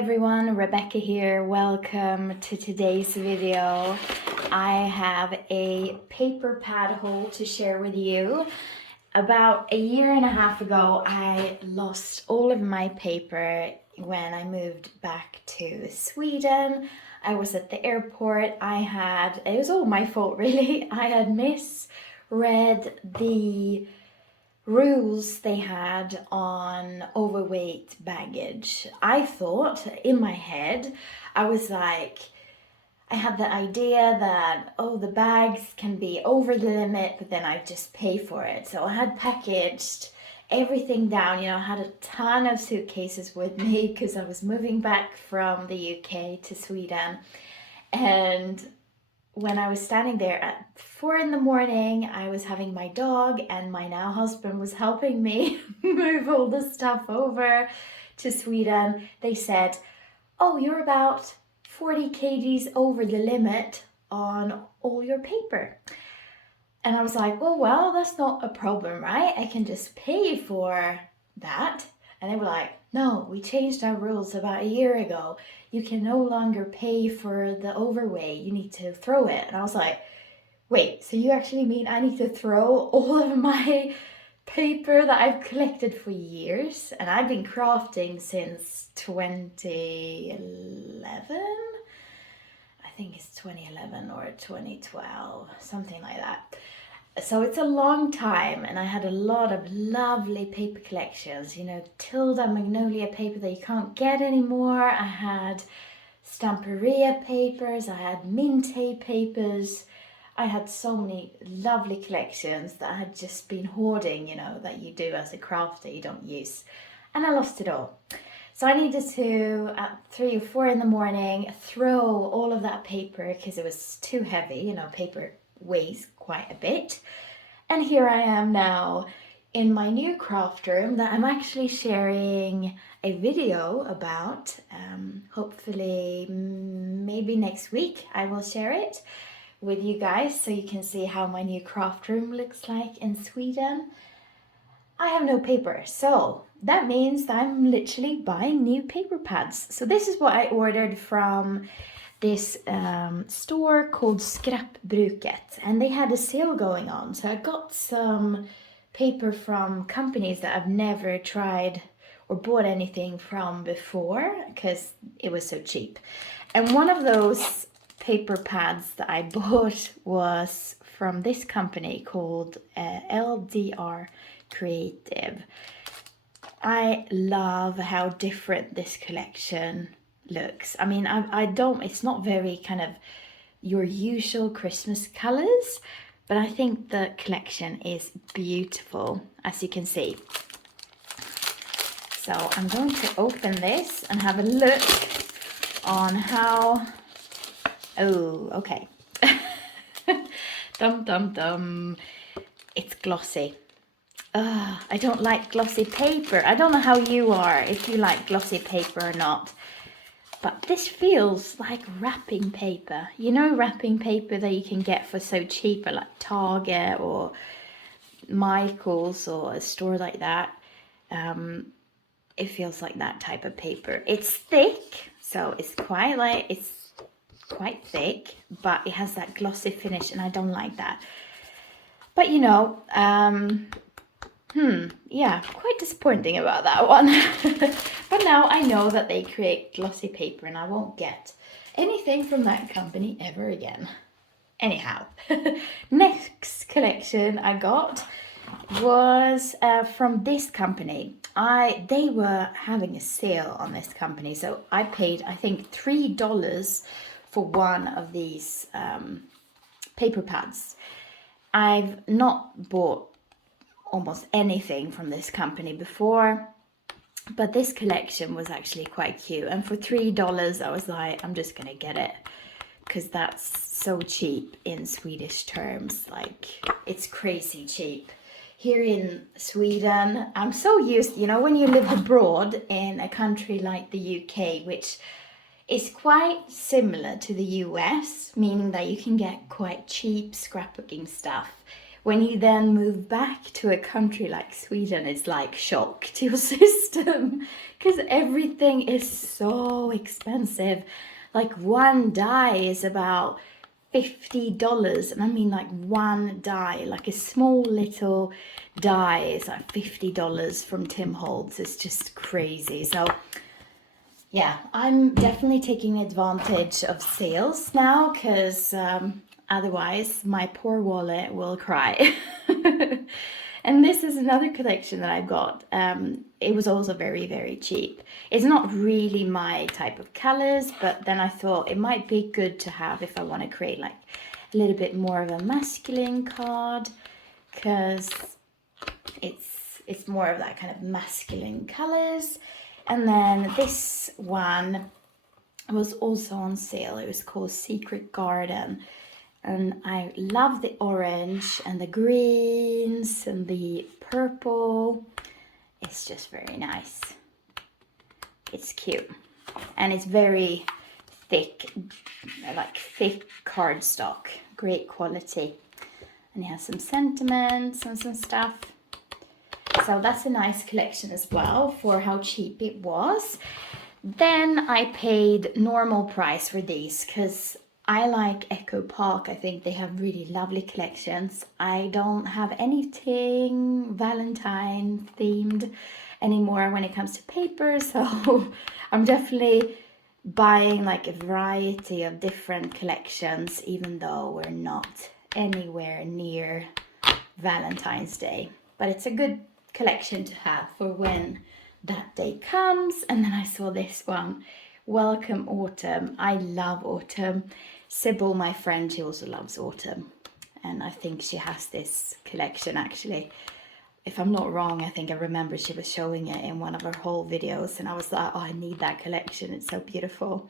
everyone, Rebecca here. Welcome to today's video. I have a paper pad haul to share with you. About a year and a half ago, I lost all of my paper when I moved back to Sweden. I was at the airport. It was all my fault really. I had misread the rules they had on overweight baggage. I thought in my head, I had the idea that, oh, the bags can be over the limit, but then I just pay for it. So I had packaged everything down, I had a ton of suitcases with me because I was moving back from the UK to Sweden. And when I was standing there at 4 in the morning, I was having my dog and my now husband was helping me move all the stuff over to Sweden. They said, oh, you're about 40 kgs over the limit on all your paper. And I was like, well, that's not a problem, right? I can just pay for that. And they were like, no, we changed our rules about a year ago. You can no longer pay for the overweight. You need to throw it. And I was like, wait, so you actually mean I need to throw all of my paper that I've collected for years? And I've been crafting since 2011. I think it's 2011 or 2012, something like that. So it's a long time, and I had a lot of lovely paper collections, Tilda Magnolia paper that you can't get anymore. I had Stamperia papers, I had Minte papers. I had so many lovely collections that I had just been hoarding, that you do as a crafter, you don't use. And I lost it all. So I needed to, at 3 or 4 in the morning, throw all of that paper because it was too heavy. Paper weighs quite a bit. And here I am now in my new craft room that I'm actually sharing a video about. Hopefully, maybe next week I will share it with you guys so you can see how my new craft room looks like in Sweden. I have no paper, so that means that I'm literally buying new paper pads. So this is what I ordered from this store called Scrapbooking, and they had a sale going on. So I got some paper from companies that I've never tried or bought anything from before because it was so cheap. And one of those paper pads that I bought was from this company called LDR Creative. I love how different this collection looks. I mean, it's not very kind of your usual Christmas colors, but I think the collection is beautiful, as you can see. So I'm going to open this and have a look on how, oh, okay. Dum dum dum. It's glossy. I don't like glossy paper. I don't know how you are, if you like glossy paper or not. But this feels like wrapping paper. Wrapping paper that you can get for so cheap at like Target or Michael's or a store like that. It feels like that type of paper. It's thick, so it's quite thick, but it has that glossy finish, and I don't like that. But yeah, quite disappointing about that one. But now I know that they create glossy paper and I won't get anything from that company ever again. Anyhow, next collection I got was from this company. They were having a sale on this company, so I paid, I think, $3 for one of these paper pads. I've not bought almost anything from this company before, but this collection was actually quite cute, and for $3 I was like, I'm just gonna get it because that's so cheap in Swedish terms. Like, it's crazy cheap. Here in Sweden, I'm so used, when you live abroad in a country like the UK, which is quite similar to the US, meaning that you can get quite cheap scrapbooking stuff when you then move back to a country like Sweden, it's like shock to your system because everything is so expensive. Like one die is about $50, and I mean like one die, like a small little die is like $50 from Tim Holtz. It's just crazy. So yeah, I'm definitely taking advantage of sales now because otherwise my poor wallet will cry. And this is another collection that I got. It was also very, very cheap. It's not really my type of colors, but then I thought it might be good to have if I want to create like a little bit more of a masculine card, because it's more of that kind of masculine colors. And then this one was also on sale. It was called Secret Garden. And I love the orange and the greens and the purple. It's just very nice. It's cute. And it's very thick, like thick cardstock. Great quality. And it has some sentiments and some stuff. So that's a nice collection as well for how cheap it was. Then I paid normal price for these because I like Echo Park. I think they have really lovely collections. I don't have anything Valentine themed anymore when it comes to paper, so I'm definitely buying like a variety of different collections, even though we're not anywhere near Valentine's Day. But it's a good collection to have for when that day comes. And then I saw this one, Welcome Autumn. I love autumn. Sybil, my friend, she also loves autumn, and I think she has this collection actually. If I'm not wrong, I think I remember she was showing it in one of her haul videos, and I was like, oh, I need that collection. It's so beautiful.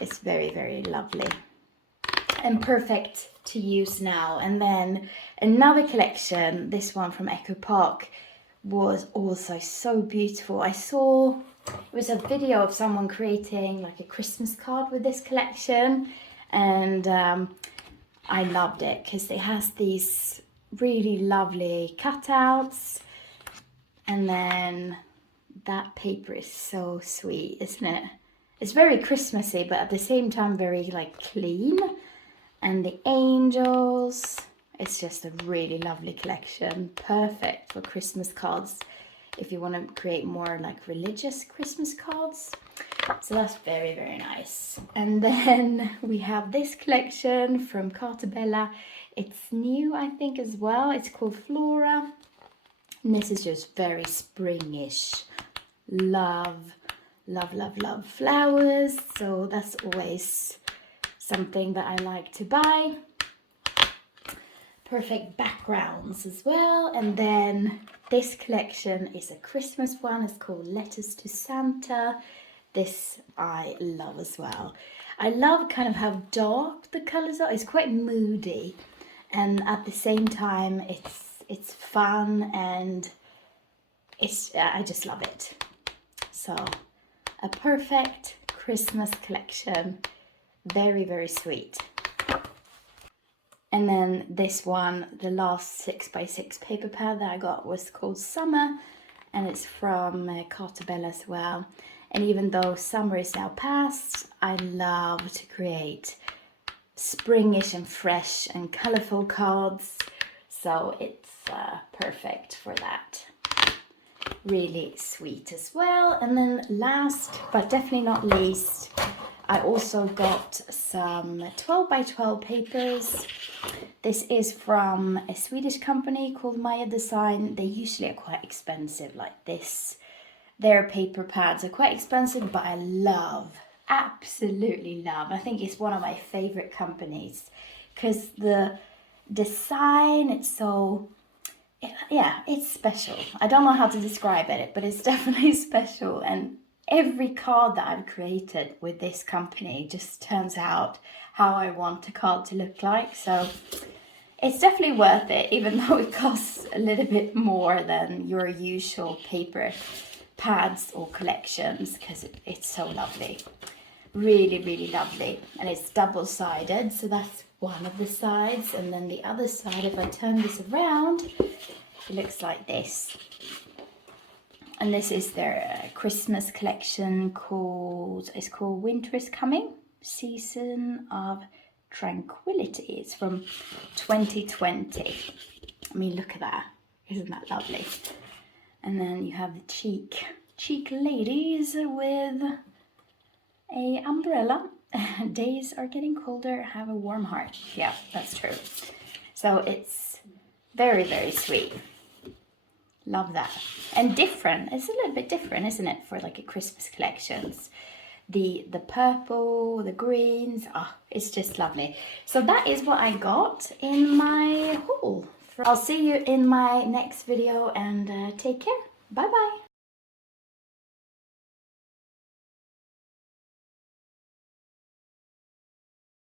It's very, very lovely and perfect to use now. And then another collection, this one from Echo Park, was also so beautiful. I saw it was a video of someone creating like a Christmas card with this collection, and I loved it because it has these really lovely cutouts, and then that paper is so sweet, isn't it? It's very Christmassy, but at the same time very like clean. And the angels, it's just a really lovely collection, perfect for Christmas cards if you want to create more like religious Christmas cards. So that's very, very nice. And then we have this collection from Cartabella. It's new, I think, as well. It's called Flora. And this is just very springish. Love, love, love, love flowers. So that's always something that I like to buy. Perfect backgrounds as well. And then this collection is a Christmas one. It's called Letters to Santa. This I love as well. I love kind of how dark the colours are. It's quite moody, and at the same time it's fun, and I just love it. So a perfect Christmas collection. Very, very sweet. And then this one, the last 6x6 paper pad that I got was called Summer, and it's from Cartabella as well. And even though summer is now past, I love to create springish and fresh and colourful cards. So it's perfect for that. Really sweet as well. And then last, but definitely not least, I also got some 12x12 papers. This is from a Swedish company called Maya Design. They usually are quite expensive like this. Their paper pads are quite expensive, but I love, absolutely love. I think it's one of my favorite companies because the design, it's so, yeah, it's special. I don't know how to describe it, but it's definitely special. And every card that I've created with this company just turns out how I want a card to look like. So it's definitely worth it, even though it costs a little bit more than your usual paper pads or collections, because it's so lovely. Really, really lovely. And it's double-sided, so that's one of the sides, and then the other side, if I turn this around, it looks like this. And this is their Christmas collection it's called Winter is Coming, Season of Tranquility. It's from 2020. I mean, look at that. Isn't that lovely? And then you have the cheek ladies with a umbrella. Days are getting colder, have a warm heart. Yeah, that's true. So it's very, very sweet. Love that. And different. It's a little bit different, isn't it, for like a Christmas collections. The purple, the greens, it's just lovely. So that is what I got in my haul. I'll see you in my next video, and take care. Bye bye.